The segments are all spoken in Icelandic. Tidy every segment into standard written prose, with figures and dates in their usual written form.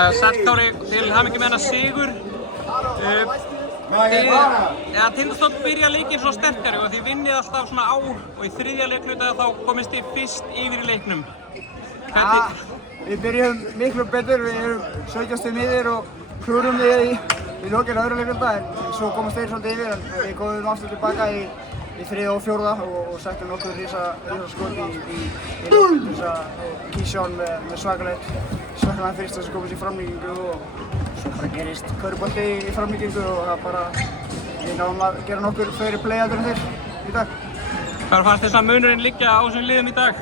Sæll Kári, til hamingju með hennar sigur. Tindastóll byrja leikinn svo sterkari og þið vinnið alltaf svona á og í þriðja leikluta þá komist þið fyrst yfir í leiknum. Við byrjum miklu betur, við erum 17 stig niður og klúrum við í lokinn á öðru leikluta en svo komast þeir svolítið yfir en við komum aftur tilbaka í þriðja og fjórða og settum nokkuð risaskot í þess að Kísjón með svakalegt fyrsta sem komist í framlíkingu og svo bara gerist körfubolti í framlíkingu og það bara við náðum að gera nokkur fleiri play-outur en þeir í dag. Hvar fannst þess að munurinn liggja á þessum liðum í dag?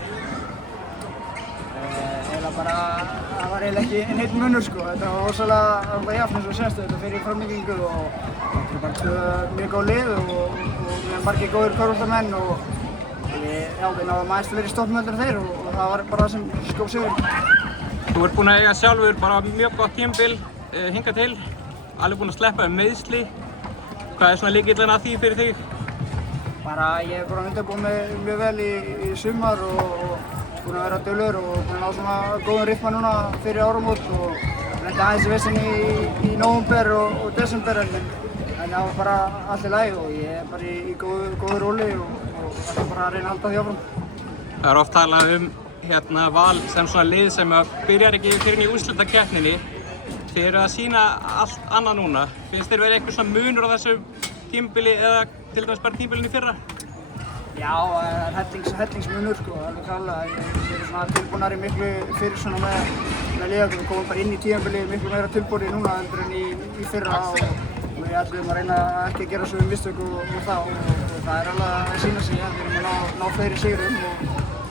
Það var eiginlega ekki neitt munur sko, þetta var rosalega jafn eins og sést þetta fyrir framlíkingu og þetta er bara tvö mjög góð lið og við erum margir góðir körfuboltamenn og við náðum aðeins fleiri stoppmöllur en þeir og það var bara það sem skóp sigurinn. Þú ert búinn að eiga sjálfur bara mjög gott tímabil hingað til, alveg búinn að sleppa meiðsli. Hvað er svona lykillinn að því fyrir þig? Ég er bara undirbúinn mig mjög vel í sumar og búinn að vera duglegur og búinn að ná svona góðum rytma núna fyrir áramót og lendi aðeins í veseni í nóvember og desember en það var bara allt í lagi og ég er bara í góðu róli og ætla bara að reyna að halda því áfram. Það er oft talað Val sem svona lið sem byrjar ekki fyrir í úrslitakeppninni. Þið eru að sýna allt annað núna. Finnst þér verið eitthvað svona munur á þessu tímabili eða til dæmis bara tímabilinu fyrra? Já, það er hellingsmunur sko, alveg klárlega. Við erum svona tilbúnari miklu fyrir svona með liðið. Við komum bara inn í tímabili miklu meira tilbúnir núna en í fyrra og við ætlum að reyna ekki að gera svo mistök og það og það er alveg að sýna sig að við erum að ná fleiri sigurum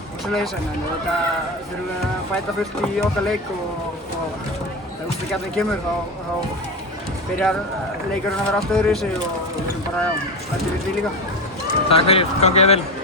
og svoleiðis en þetta þurfum við að bæta fullt í okkar leik og þegar úrslitakeppnin kemur þá byrjar leikurinn að vera allt öðruvísi og við erum bara spenntir við því líka. Takk fyrir, gangið vel.